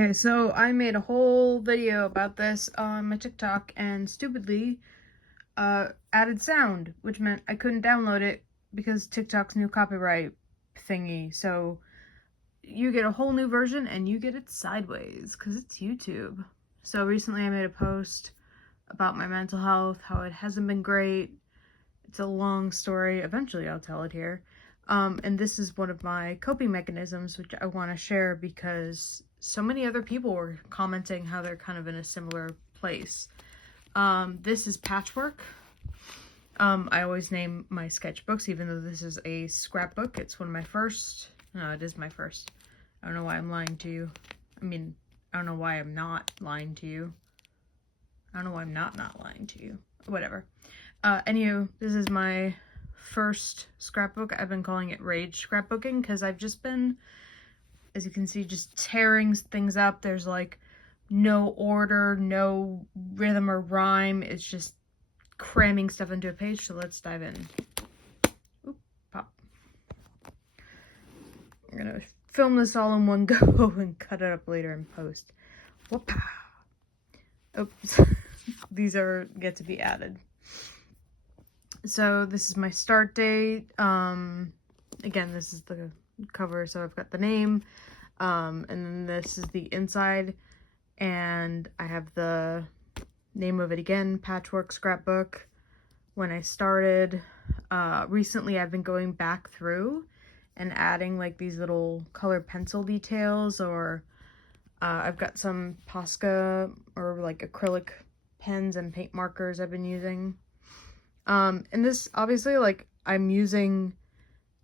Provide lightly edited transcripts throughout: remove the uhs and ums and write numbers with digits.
Okay, so I made a whole video about this on my TikTok and stupidly added sound, which meant I couldn't download it because TikTok's new copyright thingy. So you get a whole new version and you get it sideways because it's YouTube. So recently I made a post about my mental health, how it hasn't been great. It's a long story. Eventually I'll tell it here. And this is one of my coping mechanisms, which I want to share because so many other people were commenting how they're kind of in a similar place. This is patchwork. I always name my sketchbooks, even though this is a scrapbook. It's one of my first. No, it is my first. I don't know why I'm lying to you. I mean, I don't know why I'm not lying to you. I don't know why I'm not lying to you. Whatever. Anywho, this is my first scrapbook. I've been calling it Rage Scrapbooking because I've just been, as you can see, just tearing things up. There's like no order, no rhythm or rhyme. It's just cramming stuff into a page. So let's dive in. Oop, pop. I'm gonna film this all in one go and cut it up later in post. Whoop. Oops. These are get to be added. So this is my start date. Again, this is the cover, so I've got the name, and then this is the inside, and I have the name of it again, Patchwork Scrapbook. When I started, recently I've been going back through and adding like these little colored pencil details, or I've got some Posca or like acrylic pens and paint markers I've been using. And this, obviously, like, I'm using,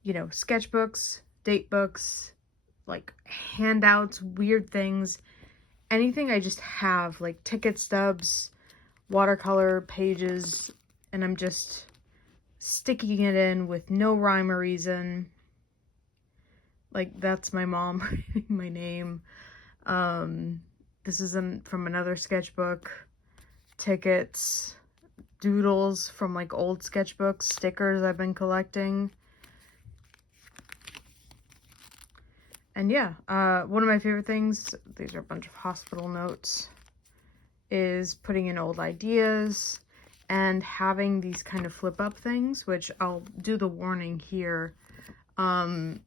you know, sketchbooks, date books, like, handouts, weird things, anything I just have, like, ticket stubs, watercolor pages, and I'm just sticking it in with no rhyme or reason. Like, that's my mom writing my name. This is from another sketchbook. Tickets, doodles from like old sketchbooks, stickers I've been collecting. And yeah, one of my favorite things, these are a bunch of hospital notes, is putting in old ideas and having these kind of flip up things, which I'll do the warning here. There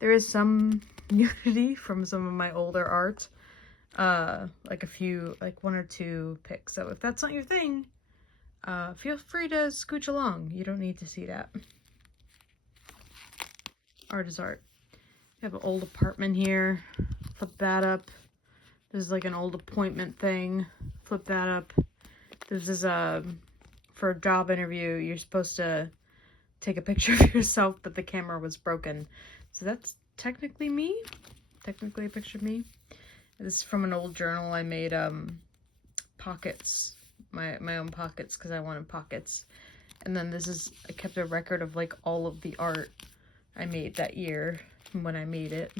is some nudity from some of my older art, like a few, like one or two pics. So if that's not your thing, feel free to scooch along. You don't need to see that. Art is art. We have an old apartment here. Flip that up. This is like an old appointment thing. Flip that up. This is for a job interview. You're supposed to take a picture of yourself, but the camera was broken. So that's technically me. Technically a picture of me. This is from an old journal I made, pockets. My own pockets, because I wanted pockets. And then this is, I kept a record of like all of the art I made that year when I made it.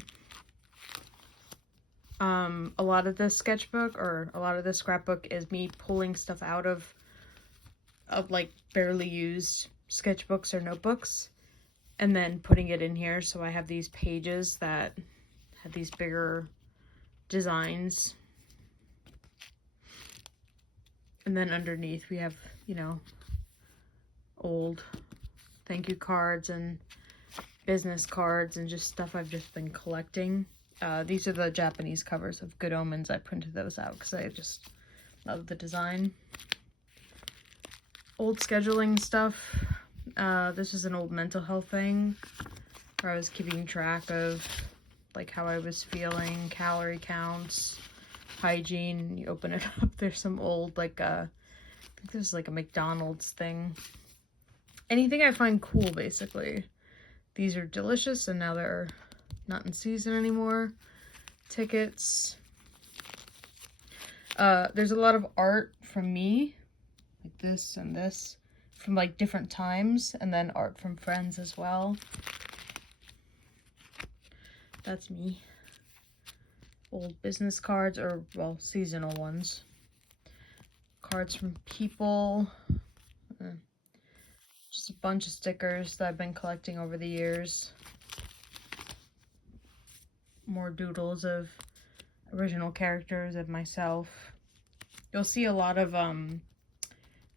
A lot of this sketchbook, or a lot of this scrapbook, is me pulling stuff out of like barely used sketchbooks or notebooks and then putting it in here. So I have these pages that have these bigger designs. And then underneath we have, you know, old thank you cards and business cards and just stuff I've just been collecting. These are the Japanese covers of Good Omens. I printed those out because I just love the design. Old scheduling stuff. This is an old mental health thing where I was keeping track of like how I was feeling, calorie counts, hygiene. You open it up, there's some old like I think there's like a McDonald's thing. Anything I find cool, basically. These are delicious and now they're not in season anymore. Tickets. There's a lot of art from me, like this and this, from like different times, and then art from friends as well. That's me. Old business cards, or well, seasonal ones. Cards from people. Just a bunch of stickers that I've been collecting over the years. More doodles of original characters of myself. You'll see a lot of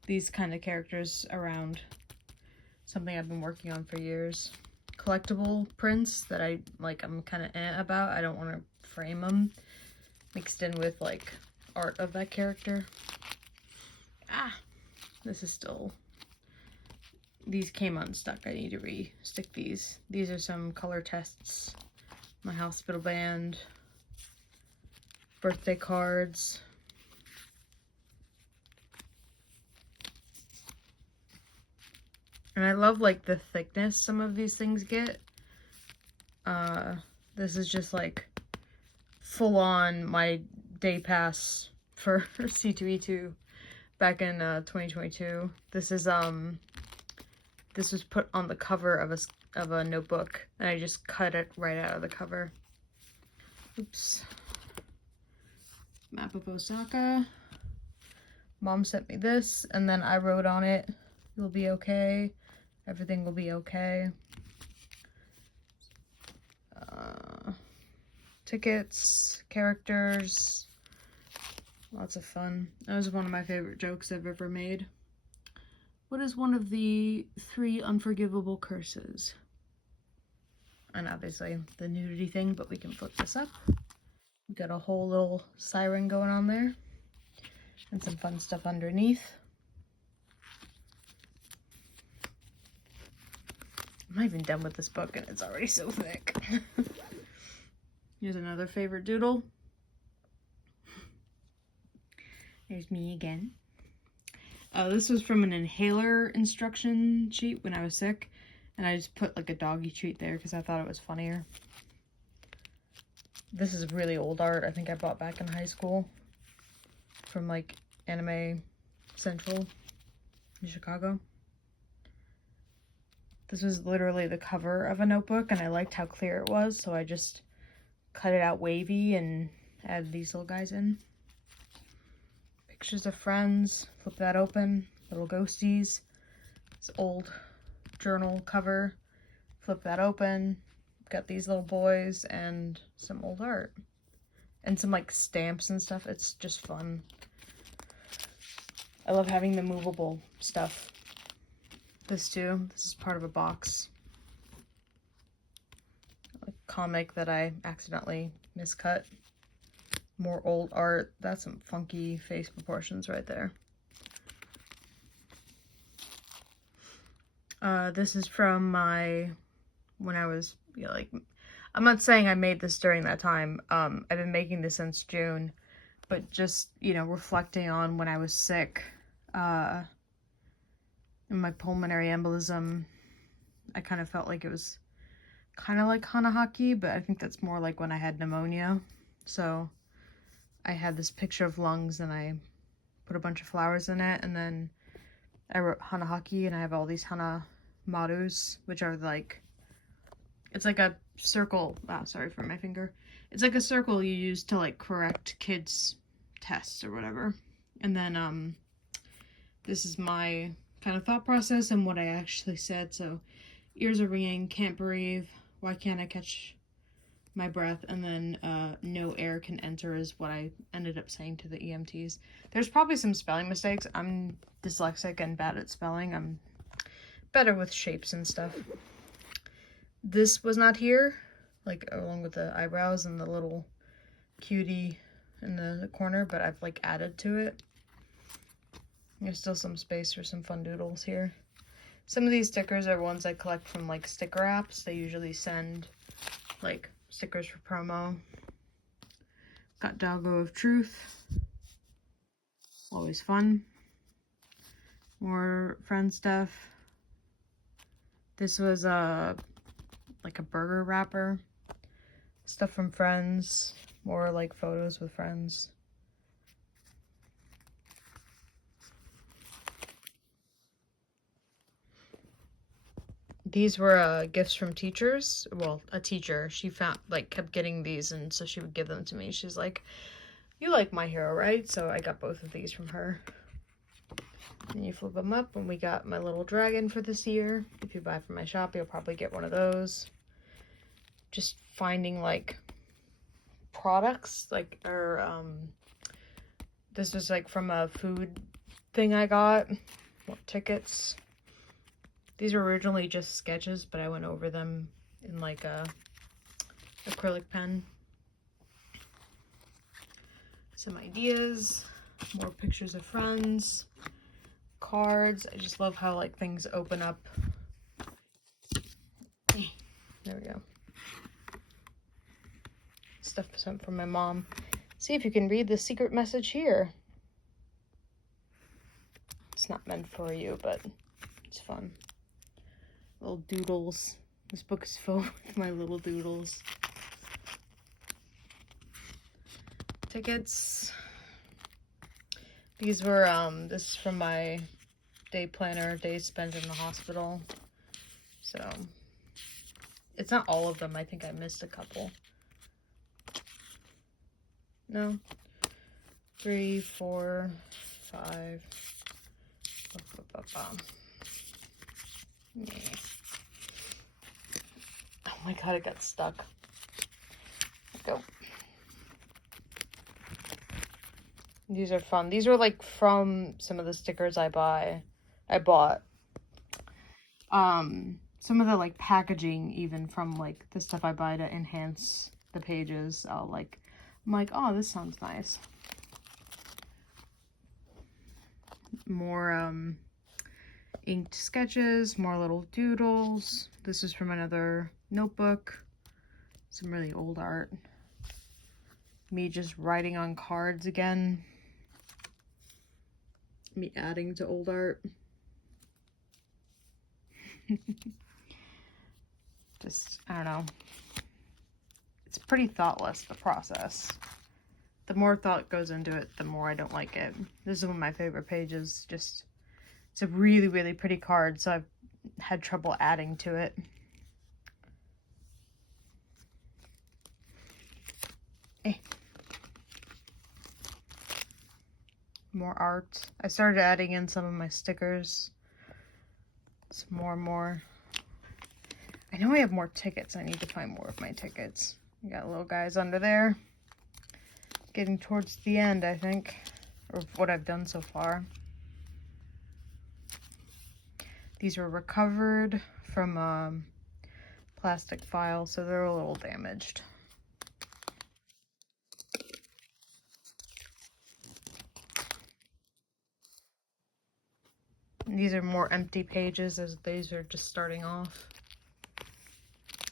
these kind of characters around. Something I've been working on for years. Collectible prints that I'm kind of about. I don't want to frame them. Mixed in with like art of that character. This is still, these came unstuck. I need to re-stick these. These are some color tests. My hospital band. Birthday cards. And I love like the thickness some of these things get. This is just like full on my day pass for C2E2 back in 2022. This is this was put on the cover of a notebook, and I just cut it right out of the cover. Oops. Map of Osaka. Mom sent me this, and then I wrote on it, "You'll be okay. Everything will be okay." Tickets, characters, lots of fun. That was one of my favorite jokes I've ever made. What is one of the 3 unforgivable curses? And obviously the nudity thing, but we can flip this up. We got a whole little siren going on there. And some fun stuff underneath. I'm not even done with this book and it's already so thick. Here's another favorite doodle. There's me again. This was from an inhaler instruction sheet when I was sick. And I just put like a doggy treat there because I thought it was funnier. This is really old art. I think I bought back in high school. From like Anime Central in Chicago. This was literally the cover of a notebook and I liked how clear it was. So I just cut it out wavy and added these little guys in. Pictures of friends, flip that open, little ghosties. This old journal cover, flip that open. Got these little boys and some old art. And some like stamps and stuff. It's just fun. I love having the movable stuff. This too, this is part of a box. A comic that I accidentally miscut. More old art. That's some funky face proportions right there. This is from when I was, like, I'm not saying I made this during that time. I've been making this since June, but just, reflecting on when I was sick, in my pulmonary embolism, I kind of felt like it was kind of like Hanahaki, but I think that's more like when I had pneumonia. So I had this picture of lungs and I put a bunch of flowers in it, and then I wrote Hanahaki, and I have all these Hana Marus, which are like, it's like a circle, sorry for my finger. It's like a circle you use to like correct kids' tests or whatever. And then this is my kind of thought process and what I actually said. So ears are ringing, can't breathe, why can't I catch my breath? And then no air can enter is what I ended up saying to the EMTs. There's probably some spelling mistakes. I'm dyslexic and bad at spelling. I'm better with shapes and stuff. This was not here, like along with the eyebrows and the little cutie in the corner, but I've like added to it. There's still some space for some fun doodles here. Some of these stickers are ones I collect from like sticker apps. They usually send like stickers for promo. Got Doggo of Truth. Always fun. More friend stuff. This was like a burger wrapper. Stuff from friends. More like photos with friends. These were gifts from teachers. Well, a teacher. She found, like, kept getting these, and so she would give them to me. She's like, "You like My Hero, right?" So I got both of these from her. And you flip them up, and we got my little dragon for this year. If you buy from my shop, you'll probably get one of those. Just finding, like, products, like, or, this was, like, from a food thing I got. More tickets. These were originally just sketches, but I went over them in, like, a acrylic pen. Some ideas. More pictures of friends. Cards. I just love how, like, things open up. There we go. Stuff sent from my mom. See if you can read the secret message here. It's not meant for you, but it's fun. Little doodles. This book is filled with my little doodles. Tickets. These were, this is from my day planner, days spent in the hospital. So, it's not all of them. I think I missed a couple. No. 3, 4, 5. Yeah. Oh my god, it got stuck. Go. These are fun. These are like from some of the stickers I bought. Some of the like packaging even from like the stuff I buy to enhance the pages. I'm like, oh, this sounds nice. More inked sketches, more little doodles. This is from another notebook. Some really old art. Me just writing on cards again. Me adding to old art. Just, I don't know. It's pretty thoughtless, the process. The more thought goes into it, the more I don't like it. This is one of my favorite pages. Just, it's a really, really pretty card, so I've had trouble adding to it. More art. I started adding in some of my stickers. Some more. I know I have more tickets. I need to find more of my tickets. I got little guys under there. Getting towards the end, I think, or what I've done so far. These were recovered from a plastic file, so they're a little damaged. These are more empty pages, as these are just starting off.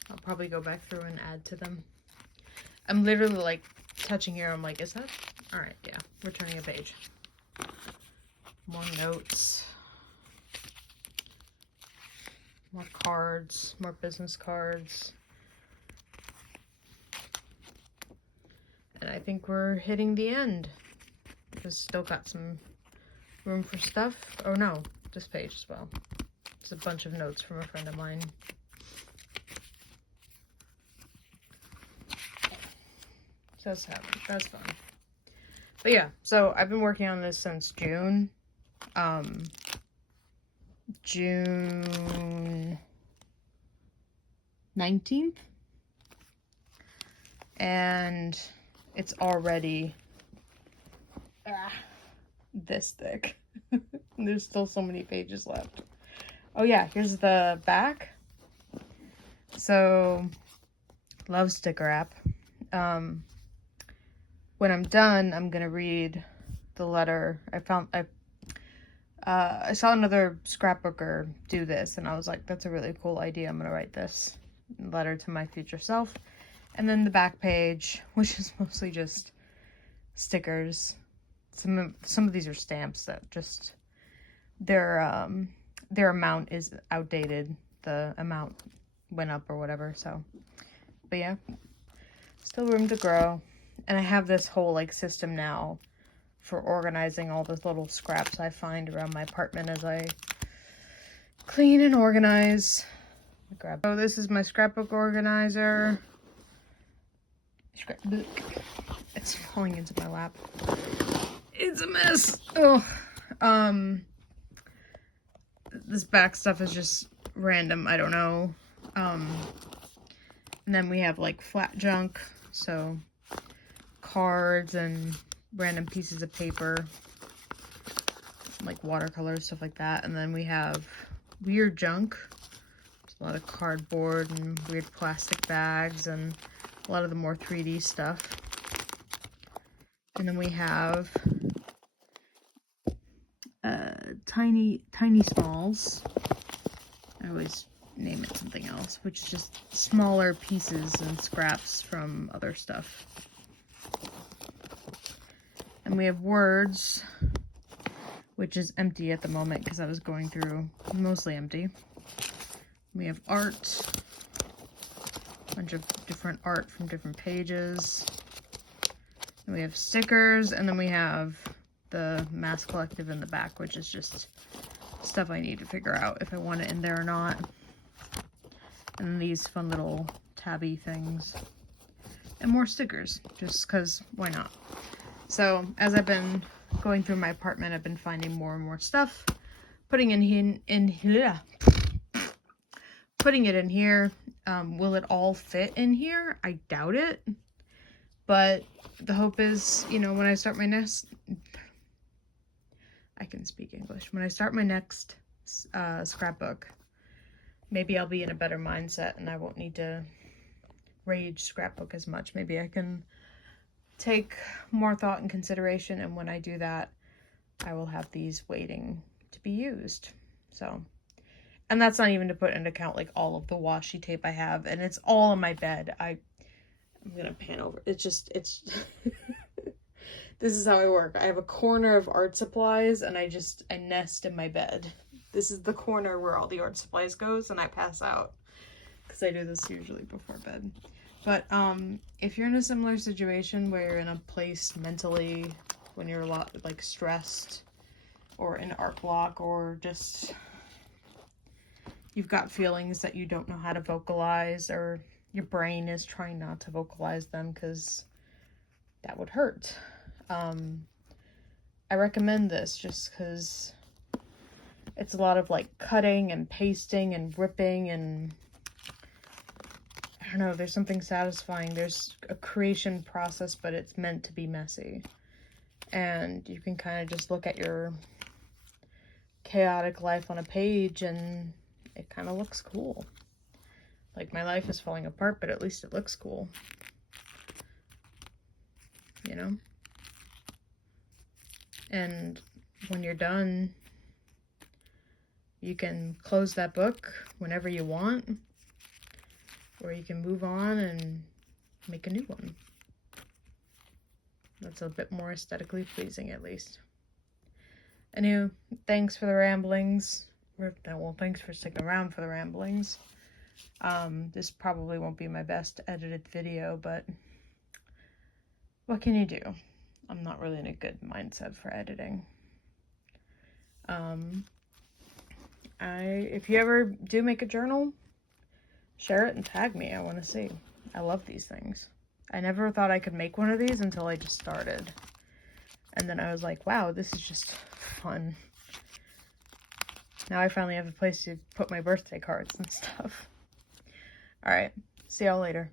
I'll probably go back through and add to them. I'm literally like touching here. I'm like, is that? All right, yeah, we're turning a page. More notes. More cards, more business cards. And I think we're hitting the end. Just still got some room for stuff. Oh no, this page as well. It's a bunch of notes from a friend of mine. So that's fun. But yeah, so I've been working on this since June. June 19th. And it's already this thick. There's still so many pages left. Oh yeah, here's the back. So, love sticker app. When I'm done, I'm gonna read the letter. I saw another scrapbooker do this, and I was like, that's a really cool idea. I'm gonna write this letter to my future self. And then the back page, which is mostly just stickers. Some of these are stamps that just their amount is outdated. The amount went up or whatever. So, but yeah, still room to grow. And I have this whole like system now for organizing all the little scraps I find around my apartment as I clean and organize. So this is my scrapbook organizer. Scrapbook. It's falling into my lap. It's a mess. Oh, this back stuff is just random. I don't know. And then we have like flat junk. So cards and random pieces of paper, like watercolors, stuff like that. And then we have weird junk. There's a lot of cardboard and weird plastic bags and a lot of the more 3D stuff. And then we have tiny smalls. I always name it something else, which is just smaller pieces and scraps from other stuff. And we have words, which is empty at the moment because I was going through mostly empty. We have art, a bunch of different art from different pages. And we have stickers, and then we have the Mass Collective in the back, which is just stuff I need to figure out if I want it in there or not. And then these fun little tabby things. And more stickers, just because why not? So, as I've been going through my apartment, I've been finding more and more stuff. Putting it in here. Will it all fit in here? I doubt it. But the hope is, you know, when I start my next... I can speak English. When I start my next scrapbook, maybe I'll be in a better mindset and I won't need to rage scrapbook as much. Maybe I can take more thought and consideration, and when I do that, I will have these waiting to be used. So, and that's not even to put into account like all of the washi tape I have, and it's all in my bed. I'm gonna pan over. It's this is how I work. I have a corner of art supplies, and I nest in my bed. This is the corner where all the art supplies goes, and I pass out because I do this usually before bed. But if you're in a similar situation where you're in a place mentally when you're a lot like stressed or in art block, or just you've got feelings that you don't know how to vocalize, or your brain is trying not to vocalize them because that would hurt. I recommend this just because it's a lot of like cutting and pasting and ripping, and I don't know, there's something satisfying. There's a creation process, but it's meant to be messy. And you can kind of just look at your chaotic life on a page and it kind of looks cool. Like, my life is falling apart, but at least it looks cool. You know? And when you're done, you can close that book whenever you want, or you can move on and make a new one. That's a bit more aesthetically pleasing, at least. Anyway, thanks for the ramblings. Well, thanks for sticking around for the ramblings. This probably won't be my best edited video, but what can you do? I'm not really in a good mindset for editing. If you ever do make a journal, share it and tag me. I want to see. I love these things. I never thought I could make one of these until I just started. And then I was like, wow, this is just fun. Now I finally have a place to put my birthday cards and stuff. All right. See y'all later.